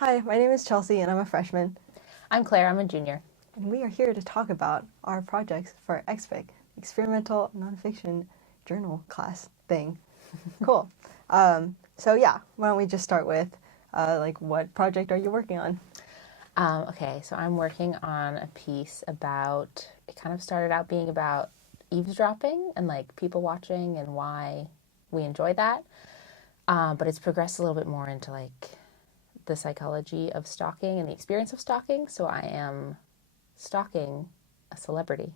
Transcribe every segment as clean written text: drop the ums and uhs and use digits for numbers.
Hi, my name is Chelsey and I'm a freshman, I'm Claire, I'm a junior. and we are here to talk about our projects for XFIC, Experimental Nonfiction Journal class thing. Cool. So why don't we just start with what project are you working on? Okay, so I'm working on a piece about, it kind of started out being about eavesdropping and like people watching and why we enjoy that. But it's progressed a little bit more into like the psychology of stalking and the experience of stalking. So I am stalking a celebrity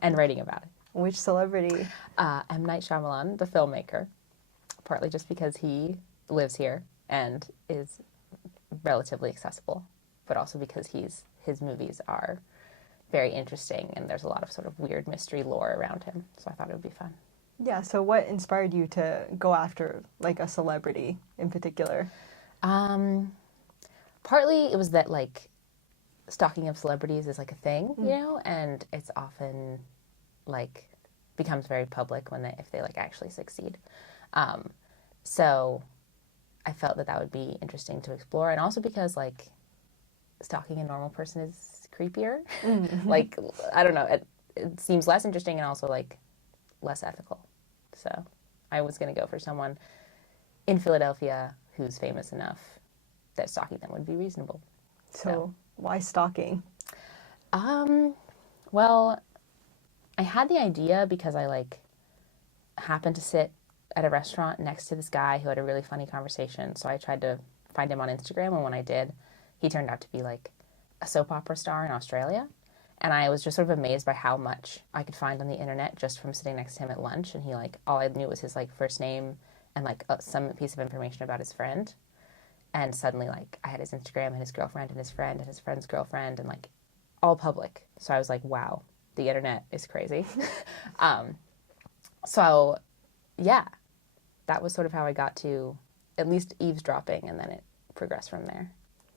and writing about it. Which celebrity? M. Night Shyamalan, the filmmaker, partly just because he lives here and is relatively accessible, but also because his movies are very interesting and there's a lot of sort of weird mystery lore around him. So I thought it would be fun. Yeah, so what inspired you to go after like a celebrity in particular? Partly it was that like stalking of celebrities is like a thing, and it's often like becomes very public when if they like actually succeed. So I felt that would be interesting to explore, and also because like stalking a normal person is creepier. Like I don't know, it seems less interesting and also like less ethical. So I was going to go for someone in Philadelphia who's famous enough that stalking them would be reasonable. So why stalking? Well, I had the idea because I like happened to sit at a restaurant next to this guy who had a really funny conversation. So I tried to find him on Instagram, and when I did, he turned out to be like a soap opera star in Australia. And I was just sort of amazed by how much I could find on the internet just from sitting next to him at lunch. And he like, all I knew was his like first name and like some piece of information about his friend. And suddenly like I had his Instagram and his girlfriend and his friend and his friend's girlfriend and like all public. So I was like, wow, the internet is crazy. So yeah, that was sort of how I got to at least eavesdropping, and then it progressed from there.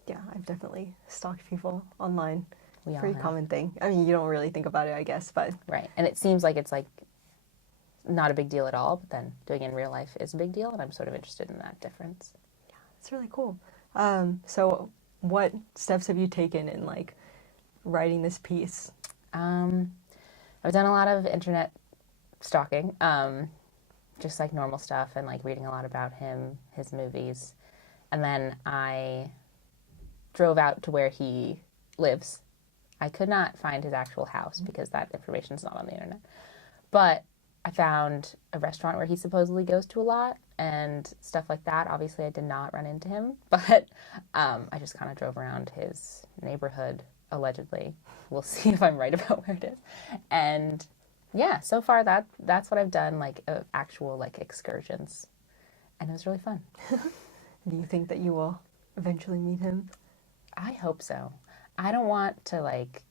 Yeah, I've definitely stalked people online. We all Pretty have. common thing. I mean, you don't really think about it, I guess, but Right. And it seems like it's like not a big deal at all, but then doing it in real life is a big deal, and I'm sort of interested in that difference. it's really cool. So what steps have you taken in like writing this piece? I've done a lot of internet stalking, just like normal stuff, and like reading a lot about him, his movies. And then I drove out to where he lives. I could not find his actual house because that information is not on the internet. But I found a restaurant where he supposedly goes to a lot and stuff like that. Obviously, I did not run into him, but I just kind of drove around his neighborhood, allegedly. We'll see if I'm right about where it is. And yeah, so far that's what I've done, like actual like excursions. And it was really fun. Do you think that you will eventually meet him? I hope so. I don't want to like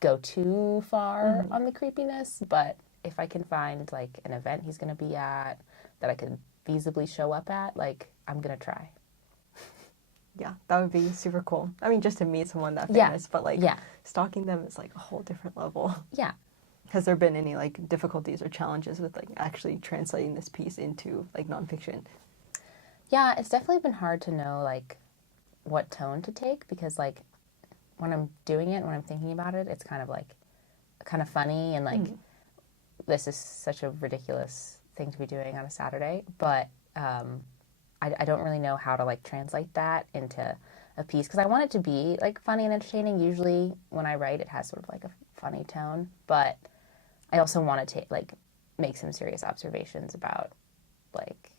go too far on the creepiness, but if I can find like an event he's going to be at that I could feasibly show up at, like I'm going to try. Yeah, that would be super cool. I mean, just to meet someone that Yeah. famous, but like Yeah. stalking them is like a whole different level. Yeah. Has there been any like difficulties or challenges with like actually translating this piece into like nonfiction? Yeah, it's definitely been hard to know like what tone to take, because like when I'm doing it, when I'm thinking about it, it's kind of like kind of funny and like this is such a ridiculous thing to be doing on a Saturday, but I don't really know how to like translate that into a piece, because I want it to be like funny and entertaining. Usually when I write, it has sort of like a funny tone, but I also want to like make some serious observations about like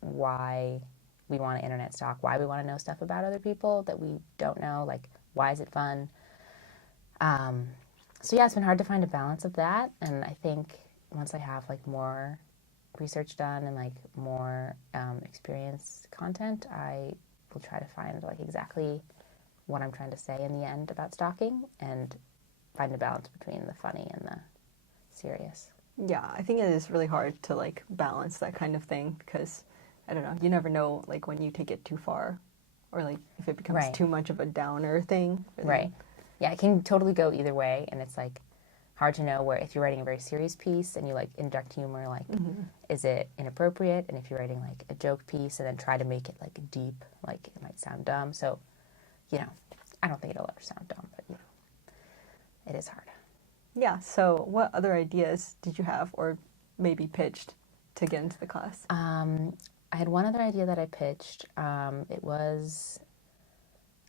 why we want to internet stalk, why we want to know stuff about other people that we don't know, like why is it fun? So yeah, it's been hard to find a balance of that, and I think once I have like more research done and like more experience content, I will try to find like exactly what I'm trying to say in the end about stalking and find a balance between the funny and the serious. Yeah, I think it is really hard to like balance that kind of thing because I don't know, you never know like when you take it too far or like if it becomes Right. too much of a downer thing. Right. Yeah, it can totally go either way, and it's like hard to know where, if you're writing a very serious piece and you like inject humor, like is it inappropriate? And if you're writing like a joke piece and then try to make it like deep, like it might sound dumb. So, you know, I don't think it'll ever sound dumb, but you know, it is hard. Yeah, so what other ideas did you have or maybe pitched to get into the class? I had one other idea that I pitched. It was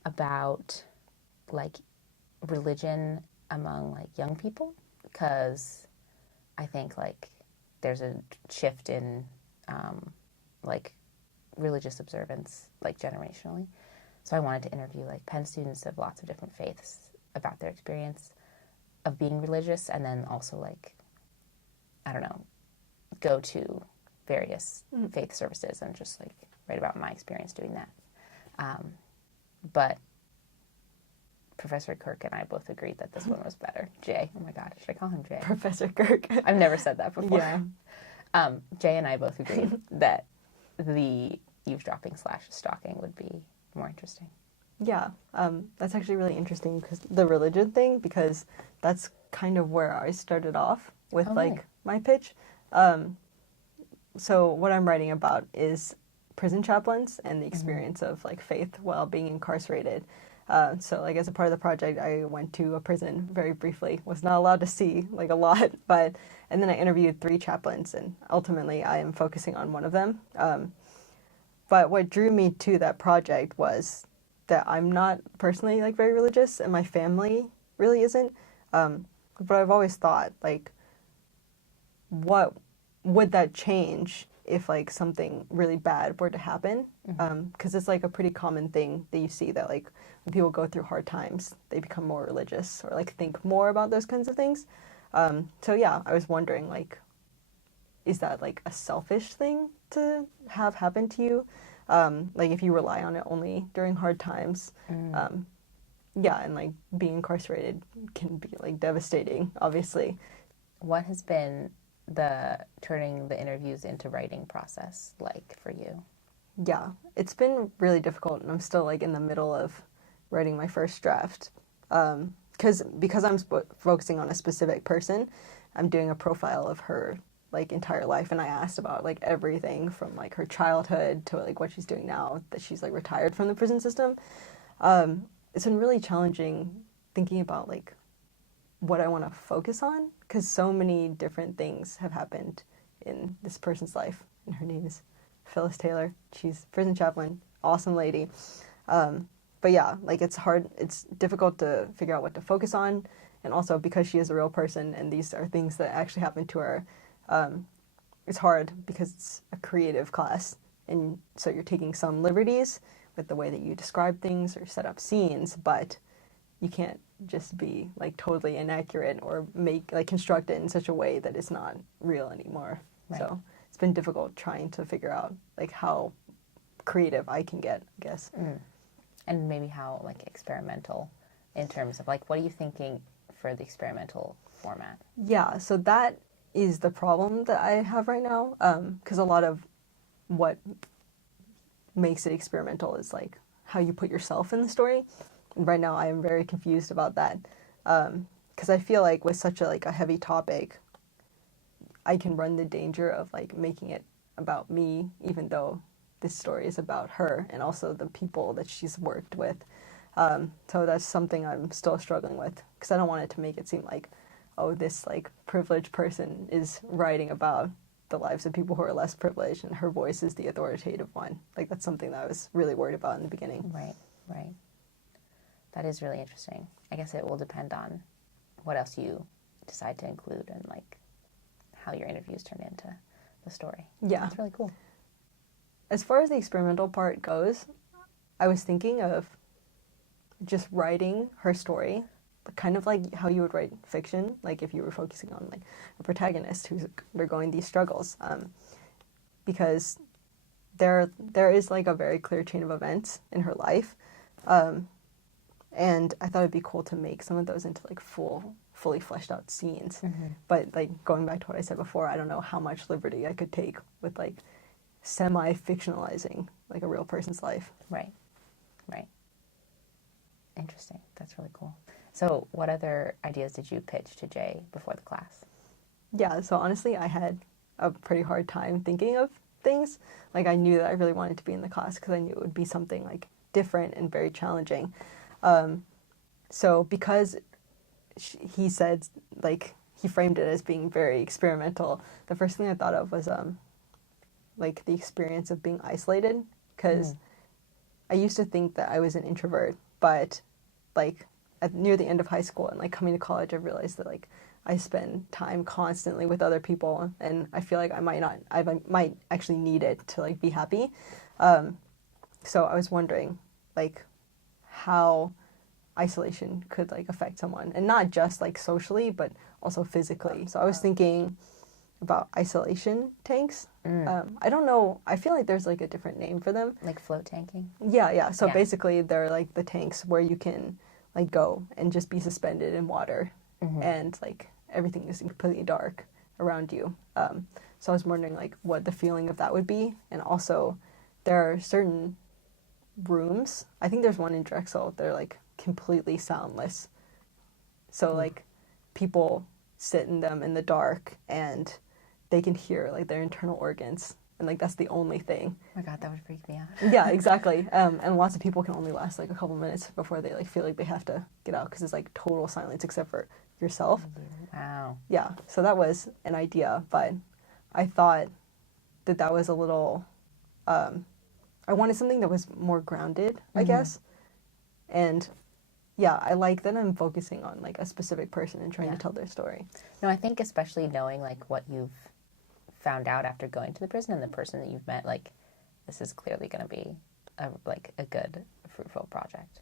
about like religion among like young people, because I think like there's a shift in like religious observance like generationally. So I wanted to interview like Penn students of lots of different faiths about their experience of being religious, and then also like, I don't know, go to various faith services and just like write about my experience doing that. But Professor Kirk and I both agreed that this one was better. Jay, oh my God, should I call him Jay? Professor Kirk. I've never said that before. Yeah. Jay and I both agreed that the eavesdropping / stalking would be more interesting. Yeah, that's actually really interesting because the religion thing, because that's kind of where I started off with like my pitch. So what I'm writing about is prison chaplains and the experience of like faith while being incarcerated. So like as a part of the project, I went to a prison very briefly, was not allowed to see like a lot, and then I interviewed 3 chaplains, and ultimately I am focusing on one of them. But what drew me to that project was that I'm not personally like very religious, and my family really isn't. But I've always thought like, what would that change if like something really bad were to happen? Because it's like a pretty common thing that you see, that like when people go through hard times, they become more religious or like think more about those kinds of things. So yeah, I was wondering like, is that like a selfish thing to have happen to you? Like if you rely on it only during hard times. Yeah, and like being incarcerated can be like devastating, obviously. What has been the turning the interviews into writing process like for you? Yeah, it's been really difficult, and I'm still like in the middle of writing my first draft. Because I'm focusing on a specific person, I'm doing a profile of her like entire life, and I asked about like everything from like her childhood to like what she's doing now that she's like retired from the prison system. It's been really challenging thinking about like what I want to focus on, because so many different things have happened in this person's life, and her name is Phyllis Taylor. She's prison chaplain, awesome lady. But yeah, like it's hard, it's difficult to figure out what to focus on, and also because she is a real person and these are things that actually happened to her, it's hard because it's a creative class, and so you're taking some liberties with the way that you describe things or set up scenes, but you can't just be like totally inaccurate or make like construct it in such a way that it's not real anymore. Right. So it's been difficult trying to figure out like how creative I can get, I guess. And maybe how like experimental, in terms of like, what are you thinking for the experimental format? Yeah, so that is the problem that I have right now, because a lot of what makes it experimental is like how you put yourself in the story. Right now I am very confused about that, because I feel like with such a heavy topic, I can run the danger of like making it about me, even though this story is about her and also the people that she's worked with. So that's something I'm still struggling with, because I don't want it to make it seem like, oh, this like privileged person is writing about the lives of people who are less privileged and her voice is the authoritative one. Like that's something that I was really worried about in the beginning. Right. That is really interesting. I guess it will depend on what else you decide to include and like how your interviews turn into the story. Yeah. That's really cool. As far as the experimental part goes, I was thinking of just writing her story, kind of like how you would write fiction, like if you were focusing on like a protagonist who's undergoing these struggles, because there is like a very clear chain of events in her life, and I thought it'd be cool to make some of those into like fully fleshed out scenes. But like going back to what I said before, I don't know how much liberty I could take with like semi-fictionalizing like a real person's life. Right. Interesting. That's really cool. So what other ideas did you pitch to Jay before the class? Yeah, so honestly, I had a pretty hard time thinking of things. Like, I knew that I really wanted to be in the class because I knew it would be something like different and very challenging. So because he said, like, he framed it as being very experimental, the first thing I thought of was like the experience of being isolated, because I used to think that I was an introvert, but like near the end of high school and like coming to college, I realized that like I spend time constantly with other people, and I feel like I might actually need it to like be happy. So I was wondering like how isolation could like affect someone, and not just like socially but also physically. So I was thinking about isolation tanks. I don't know, I feel like there's like a different name for them. Like float tanking? Yeah, so Yeah. basically they're like the tanks where you can like go and just be suspended in water, and like everything is completely dark around you. So I was wondering like what the feeling of that would be. And also there are certain rooms, I think there's one in Drexel, they're like completely soundless. So like people sit in them in the dark and they can hear like their internal organs, and like that's the only thing. Oh my God, that would freak me out. Yeah, exactly. And lots of people can only last like a couple minutes before they like feel like they have to get out, because it's like total silence except for yourself. Wow. Yeah, so that was an idea, but I thought that that was a little I wanted something that was more grounded, I guess. And yeah, I like that I'm focusing on like a specific person and trying to tell their story. No, I think especially knowing like what you've found out after going to the prison and the person that you've met, like this is clearly going to be a good, fruitful project.